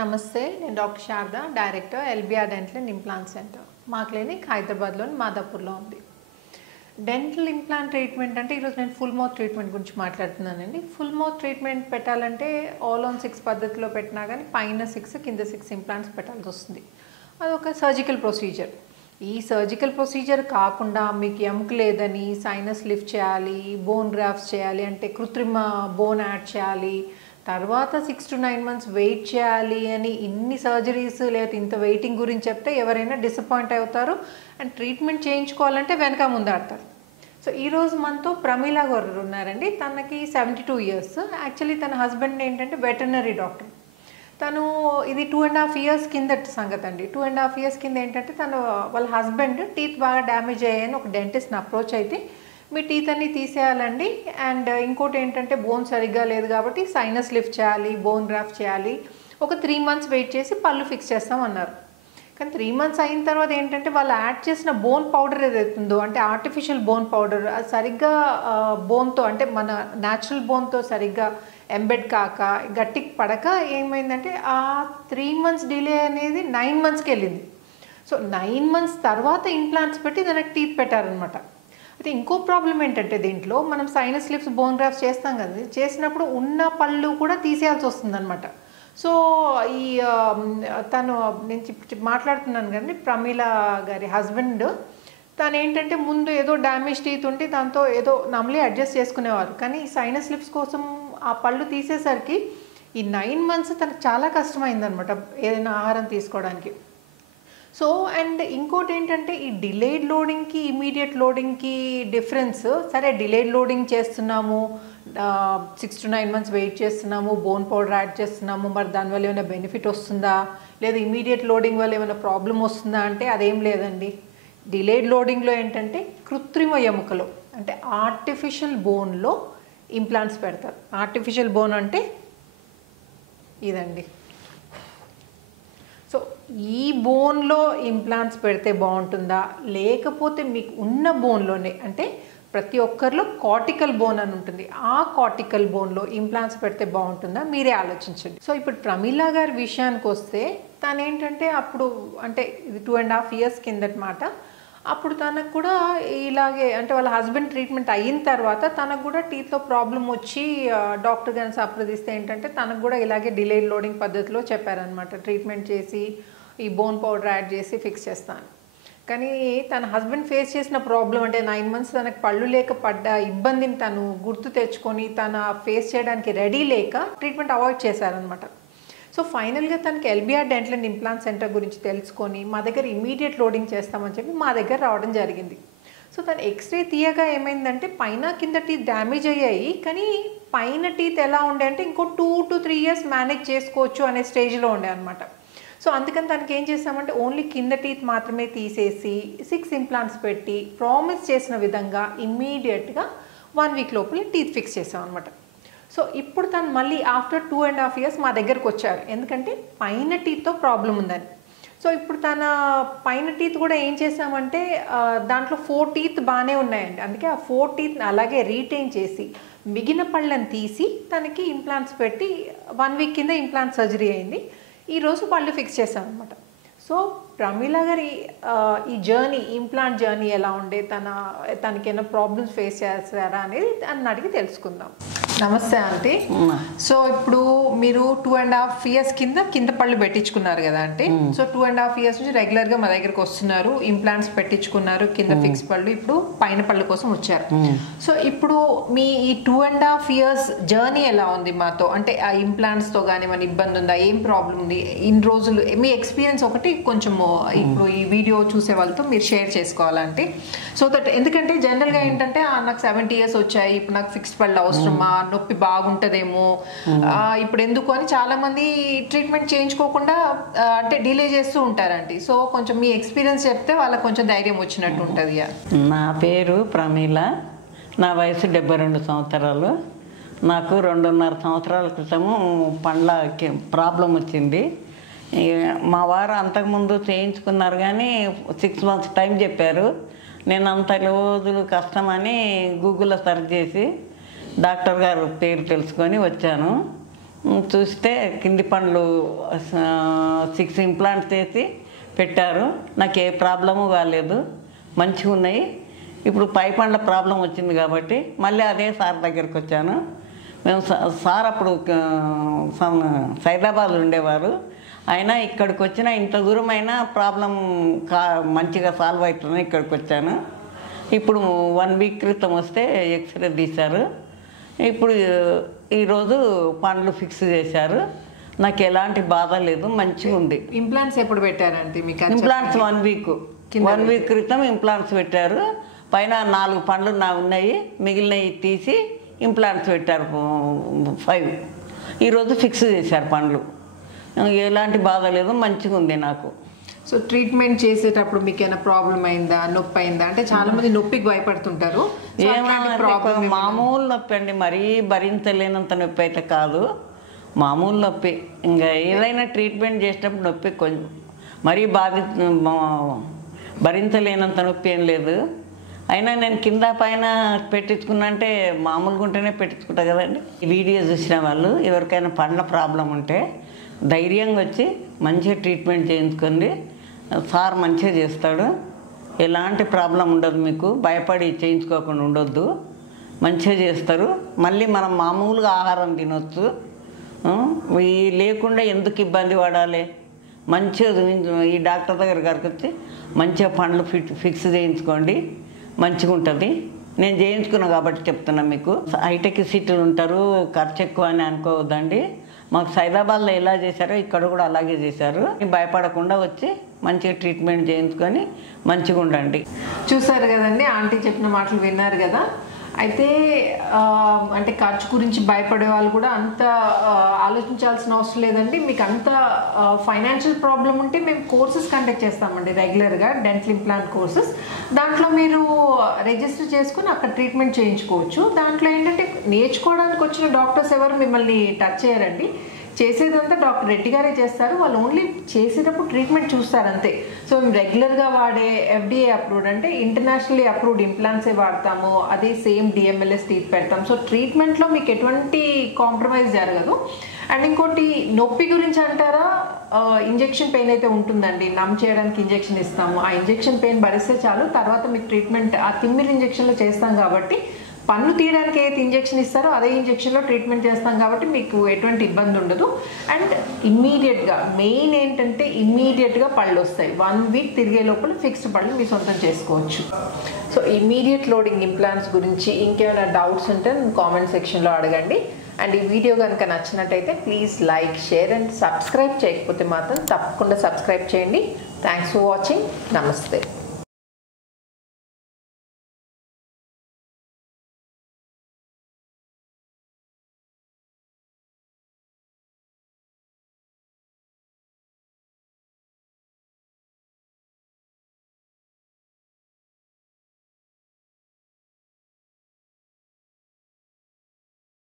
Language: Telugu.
నమస్తే, నేను doctor Sharada, director LBR dental and implant centre. మా క్లినిక్ హైదరాబాద్లోని మాదాపూర్లో ఉంది. డెంటల్ ఇంప్లాంట్ ట్రీట్మెంట్ అంటే ఈరోజు నేను ఫుల్ మౌత్ ట్రీట్మెంట్ గురించి మాట్లాడుతున్నానండి. ఫుల్ మౌత్ ట్రీట్మెంట్ పెట్టాలంటే ఆల్ ఆన్ 6 పద్ధతిలో పెట్టినా కానీ పైన 6 కింద 6 ఇంప్లాంట్స్ పెట్టాల్సి వస్తుంది. అదొక సర్జికల్ ప్రొసీజర్. ఈ సర్జికల్ ప్రొసీజర్ కాకుండా మీకు ఎముక లేదని సైనస్ లిఫ్ట్ చేయాలి, బోన్ గ్రాఫ్ట్స్ చేయాలి, అంటే కృత్రిమ బోన్ యాడ్ చేయాలి, తర్వాత 6 to 9 months వెయిట్ చేయాలి అని ఇన్ని సర్జరీస్ లేదా ఇంత వెయిటింగ్ గురించి చెప్తే ఎవరైనా డిసప్పాయింట్ అవుతారు అండ్ ట్రీట్మెంట్ చేయించుకోవాలంటే వెనక ముందాడతారు. సో ఈరోజు మనతో ప్రమీల గారు ఉన్నారండి. తనకి 72 years. యాక్చువల్లీ తన హస్బెండ్ ఏంటంటే వెటర్నరీ డాక్టర్. తను ఇది 2.5 years కిందటి సంగతి అండి. 2.5 years కింద ఏంటంటే వాళ్ళ హస్బెండ్ టీత్ బాగా డ్యామేజ్ అయ్యాయని ఒక డెంటిస్ట్ని అప్రోచ్ అయితే మీ టీత్ అన్ని తీసేయాలండి అండ్ ఇంకోటి ఏంటంటే బోన్ సరిగ్గా లేదు కాబట్టి సైనస్ లిఫ్ట్ చేయాలి, బోన్ గ్రాఫ్ట్ చేయాలి, ఒక 3 months వెయిట్ చేసి పళ్ళు ఫిక్స్ చేస్తామన్నారు. కానీ 3 months అయిన తర్వాత ఏంటంటే వాళ్ళు యాడ్ చేసిన బోన్ పౌడర్ ఏదైతుందో అంటే ఆర్టిఫిషియల్ బోన్ పౌడర్ అది సరిగ్గా బోన్తో అంటే మన న్యాచురల్ బోన్తో సరిగ్గా ఎంబెడ్ కాక గట్టికి పడక ఏమైందంటే ఆ 3 months డిలే అనేది 9 monthsకి వెళ్ళింది. సో 9 months తర్వాత ఇంప్లాంట్స్ పెట్టి దానికి టీత్ పెట్టారనమాట. అయితే ఇంకో ప్రాబ్లం ఏంటంటే దీంట్లో మనం సైనస్ లిప్స్ బోన్ గ్రాఫ్ట్స్ చేస్తాం కదా, చేసినప్పుడు ఉన్న పళ్ళు కూడా తీసేయాల్సి వస్తుంది అనమాట. సో ఈ తను నేను మాట్లాడుతున్నాను కానీ ప్రమీల గారి హస్బెండ్ తను ఏంటంటే ముందు ఏదో డ్యామేజ్ టీత్ ఉంటే దాంతో ఏదో నమ్మలే అడ్జస్ట్ చేసుకునేవారు. కానీ ఈ సైనస్ లిప్స్ కోసం ఆ పళ్ళు తీసేసరికి ఈ 9 months తనకు చాలా కష్టమైందనమాట ఏదైనా ఆహారం తీసుకోవడానికి. సో అండ్ ఇంకోటి ఏంటంటే ఈ డిలేడ్ లోడింగ్కి ఇమీడియట్ లోడింగ్కి డిఫరెన్స్. సరే డిలేడ్ లోడింగ్ చేస్తున్నాము, 6 to 9 months వెయిట్ చేస్తున్నాము, బోన్ పౌడర్ యాడ్ చేస్తున్నాము, మరి దానివల్ల ఏమైనా బెనిఫిట్ వస్తుందా లేదా ఇమీడియట్ లోడింగ్ వల్ల ఏమైనా ప్రాబ్లం వస్తుందా అంటే అదేం లేదండి. డిలేడ్ లోడింగ్లో ఏంటంటే కృత్రిమ ఎముకలో అంటే ఆర్టిఫిషియల్ బోన్లో ఇంప్లాంట్స్ పెడతారు. ఆర్టిఫిషియల్ బోన్ అంటే ఇదండి. సో ఈ బోన్లో ఇంప్లాంట్స్ పెడితే బాగుంటుందా లేకపోతే మీకు ఉన్న బోన్లోనే అంటే ప్రతి ఒక్కరిలో కార్టికల్ బోన్ అని ఉంటుంది, ఆ కార్టికల్ బోన్లో ఇంప్లాంట్స్ పెడితే బాగుంటుందా మీరే ఆలోచించండి. సో ఇప్పుడు ప్రమీల గారి విషయానికి వస్తే తను ఏంటంటే అప్పుడు అంటే ఇది 2.5 years కిందటి మాట. అప్పుడు తనకు కూడా ఇలాగే అంటే వాళ్ళ హస్బెండ్ ట్రీట్మెంట్ అయిన తర్వాత తనకు కూడా టీత్లో ప్రాబ్లం వచ్చి డాక్టర్ గారిని సంప్రదిస్తే ఏంటంటే తనకు కూడా ఇలాగే డిలేడ్ లోడింగ్ పద్ధతిలో చెప్పారనమాట. ట్రీట్మెంట్ చేసి ఈ బోన్ పౌడర్ యాడ్ చేసి ఫిక్స్ చేస్తాను. కానీ తన హస్బెండ్ ఫేస్ చేసిన ప్రాబ్లం అంటే 9 months తనకు పళ్ళు లేక పడ్డ ఇబ్బందిని తను గుర్తు తెచ్చుకొని తన ఫేస్ చేయడానికి రెడీ లేక ట్రీట్మెంట్ అవాయిడ్ చేశారనమాట. సో ఫైనల్గా తనకి LBR dental and implant centre గురించి తెలుసుకొని మా దగ్గర ఇమీడియట్ లోడింగ్ చేస్తామని చెప్పి మా దగ్గర రావడం జరిగింది. సో తను ఎక్స్రే తీయగా ఏమైందంటే పైన కింద టీత్ డ్యామేజ్ అయ్యాయి, కానీ పైన టీత్ ఎలా ఉండే అంటే ఇంకో 2 to 3 years మేనేజ్ చేసుకోవచ్చు అనే స్టేజ్లో ఉండే అనమాట. సో అందుకని తనకి ఏం చేస్తామంటే ఓన్లీ కింద టీత్ మాత్రమే తీసేసి 6 ఇంప్లాంట్స్ పెట్టి ప్రామిస్ చేసిన విధంగా ఇమ్మీడియట్గా 1 week లోపల టీత్ ఫిక్స్ చేసాం అనమాట. సో ఇప్పుడు తను మళ్ళీ ఆఫ్టర్ 2.5 years మా దగ్గరకు వచ్చారు, ఎందుకంటే పైన టీత్తో ప్రాబ్లం ఉందని. సో ఇప్పుడు తన పైన టీత్ కూడా ఏం చేసామంటే దాంట్లో 4 teeth బాగానే ఉన్నాయండి, అందుకే ఆ 4 teeth అలాగే రీటైన్ చేసి మిగిలిన పళ్ళని తీసి తనకి ఇంప్లాంట్స్ పెట్టి 1 week కింద ఇంప్లాంట్ సర్జరీ అయింది. ఈరోజు పళ్ళు ఫిక్స్ చేసాం అనమాట. సో ప్రమీల గారి ఈ జర్నీ ఇంప్లాంట్ జర్నీ ఎలా ఉండే, తనకేమైనా ప్రాబ్లమ్స్ ఫేస్ చేస్తారా అనేది అని అడిగి తెలుసుకుందాం. నమస్తే ఆంటీ. సో ఇప్పుడు మీరు 2.5 years కింద పళ్ళు పెట్టించుకున్నారు కదా అంటే. సో 2.5 years నుంచి రెగ్యులర్ గా మా దగ్గరకు వస్తున్నారు, ఇంప్లాంట్స్ పెట్టించుకున్నారు, కింద ఫిక్స్ పళ్ళు, ఇప్పుడు పైన పళ్ళు కోసం వచ్చారు. సో ఇప్పుడు మీ ఈ 2.5 years జర్నీ ఎలా ఉంది మాతో, అంటే ఆ ఇంప్లాంట్స్ తో కానీ మన ఇబ్బంది ఉందా, ఏం ప్రాబ్లం ఉంది, ఇన్ని రోజులు మీ ఎక్స్పీరియన్స్ ఒకటి కొంచెం ఇప్పుడు ఈ వీడియో చూసే వాళ్ళతో మీరు షేర్ చేసుకోవాలంటే. సో దట్ ఎందుకంటే జనరల్ గా ఏంటంటే నాకు 70 years వచ్చాయి, ఇప్పుడు నాకు ఫిక్స్డ్ పళ్ళు అవసరమా, నొప్పి బాగుంటుందేమో, ఇప్పుడు ఎందుకు అని చాలా మంది ట్రీట్మెంట్ చేయించుకోకుండా అంటే డిలే చేస్తూ ఉంటారండి. సో కొంచెం మీ ఎక్స్పీరియన్స్ చెప్తే వాళ్ళకి కొంచెం ధైర్యం వచ్చినట్టు ఉంటుంది. నా పేరు ప్రమీల, నా వయసు 72 సంవత్సరాలు. నాకు 2.5 సంవత్సరాల క్రితము పండ్ల ప్రాబ్లం వచ్చింది. మా వారు అంతకుముందు చేయించుకున్నారు కానీ 6 months టైం చెప్పారు. నేను అంత రోజులు కష్టమని గూగుల్లో సెర్చ్ చేసి డాక్టర్ గారు పేరు తెలుసుకొని వచ్చాను. చూస్తే కింది పండ్లు 6 ఇంప్లాంట్స్ చేసి పెట్టారు. నాకు ఏ ప్రాబ్లము కాలేదు, మంచిగా ఉన్నాయి. ఇప్పుడు పై పండ్ల ప్రాబ్లం వచ్చింది కాబట్టి మళ్ళీ అదే సార్ దగ్గరికి వచ్చాను. మేము సార్ అప్పుడు సైదాబాద్ ఉండేవారు. అయినా ఇక్కడికి వచ్చిన ఇంత దూరమైనా ప్రాబ్లం మంచిగా సాల్వ్ అవుతుంది. ఇక్కడికి వచ్చాను. ఇప్పుడు 1 వీక్ క్రితం వస్తే ఎక్స్రే తీశారు. ఇప్పుడు ఈరోజు పండ్లు ఫిక్స్ చేశారు. నాకు ఎలాంటి బాధ లేదు, మంచిగా ఉంది. ఇంప్లాంట్స్ ఎప్పుడు పెట్టారంటే మీకు? ఇంప్లాంట్స్ 1 వీక్ క్రితం ఇంప్లాంట్స్ పెట్టారు. పైన 4 పండ్లు ఉన్నాయి, మిగిలినవి తీసి ఇంప్లాంట్స్ పెట్టారు 5. ఈరోజు ఫిక్స్ చేశారు పండ్లు. ఎలాంటి బాధ లేదు, మంచిగా ఉంది నాకు. సో ట్రీట్మెంట్ చేసేటప్పుడు మీకు ఏమైనా ప్రాబ్లం అయిందా, నొప్పి అయిందా? అంటే చాలా మంది నొప్పికి భయపడుతుంటారు. మామూలు నొప్పి అండి, మరీ భరించలేనంత నొప్పి అయితే కాదు, మామూలు నొప్పి. ఇంకా ఏదైనా ట్రీట్మెంట్ చేసేటప్పుడు నొప్పి కొంచెం మరీ భరించలేనంత నొప్పి ఏం లేదు. అయినా నేను కింద పైన పెట్టించుకున్నా అంటే మామూలుగా ఉంటేనే పెట్టించుకుంటా కదండి. ఈ వీడియో చూసిన వాళ్ళు ఎవరికైనా పండ్ల ప్రాబ్లం ఉంటే ధైర్యంగా వచ్చి మంచిగా ట్రీట్మెంట్ చేయించుకోండి. సార్ మంచిగా చేస్తాడు, ఎలాంటి ప్రాబ్లం ఉండదు. మీకు భయపడి చేయించుకోకుండా ఉండొద్దు, మంచిగా చేస్తారు. మళ్ళీ మనం మామూలుగా ఆహారం తినొచ్చు. లేకుండా ఎందుకు ఇబ్బంది పడాలి? మంచిగా ఈ డాక్టర్ దగ్గరికి వచ్చి మంచిగా పండ్లు ఫిక్స్ చేయించుకోండి, మంచిగా ఉంటుంది. నేను చేయించుకున్నా కాబట్టి చెప్తున్నా మీకు. హైటెక్ సీట్లు ఉంటారు, ఖర్చు ఎక్కువ అని అనుకోవద్దండి. మాకు సైదాబాద్లో ఎలా చేశారో ఇక్కడ కూడా అలాగే చేశారు. భయపడకుండా వచ్చి మంచిగా ట్రీట్మెంట్ చేయించుకొని మంచిగా ఉండండి. చూసారు కదండి, ఆంటీ చెప్పిన మాటలు విన్నారు కదా. అయితే అంటే ఖర్చు గురించి భయపడే వాళ్ళు కూడా అంత ఆలోచించాల్సిన అవసరం లేదండి. మీకు అంత ఫైనాన్షియల్ ప్రాబ్లం ఉంటే మేము కోర్సెస్ కండక్ట్ చేస్తామండి రెగ్యులర్గా, డెంటల్ ఇంప్లాంట్ కోర్సెస్. దాంట్లో మీరు రిజిస్టర్ చేసుకుని అక్కడ ట్రీట్మెంట్ చేయించుకోవచ్చు. దాంట్లో ఏంటంటే నేర్చుకోవడానికి వచ్చిన డాక్టర్స్ ఎవరు మిమ్మల్ని టచ్ చేయరండి. చేసేదంతా డాక్టర్ రెడ్డి గారే చేస్తారు. వాళ్ళు ఓన్లీ చేసేటప్పుడు ట్రీట్మెంట్ చూస్తారు అంతే. సో మేము రెగ్యులర్గా వాడే FDA అప్రూవ్డ్ అంటే ఇంటర్నేషనల్లీ అప్రూవ్డ్ ఇంప్లాంట్సే వాడతాము. అదే సేమ్ DMLS టీత్ పెడతాం. సో ట్రీట్మెంట్లో మీకు ఎటువంటి కాంప్రమైజ్ జరగదు. అండ్ ఇంకోటి నొప్పి గురించి అంటారా, ఇంజెక్షన్ పెయిన్ అయితే ఉంటుందండి. నమ్ చేయడానికి ఇంజెక్షన్ ఇస్తాము. ఆ ఇంజెక్షన్ పెయిన్ భరిస్తే చాలు. తర్వాత మీకు ట్రీట్మెంట్ ఆ తిమ్మిరి ఇంజెక్షన్లో చేస్తాం కాబట్టి, పన్ను తీయడానికి ఏదైతే ఇంజెక్షన్ ఇస్తారో అదే ఇంజెక్షన్లో ట్రీట్మెంట్ చేస్తాం కాబట్టి మీకు ఎటువంటి ఇబ్బంది ఉండదు. అండ్ ఇమ్మీడియట్గా మెయిన్ ఏంటంటే ఇమ్మీడియట్గా పళ్ళు వస్తాయి. 1 వీక్ తిరిగే లోపల ఫిక్స్డ్ పళ్ళు మీ సొంతం చేసుకోవచ్చు. సో ఇమ్మీడియట్ లోడింగ్ ఇంప్లాంట్స్ గురించి ఇంకేమైనా డౌట్స్ ఉంటే కామెంట్ సెక్షన్లో అడగండి. అండ్ ఈ వీడియో కనుక నచ్చినట్టయితే please like, share and subscribe చేయకపోతే మాత్రం తప్పకుండా సబ్స్క్రైబ్ చేయండి. Thanks for watching. నమస్తే.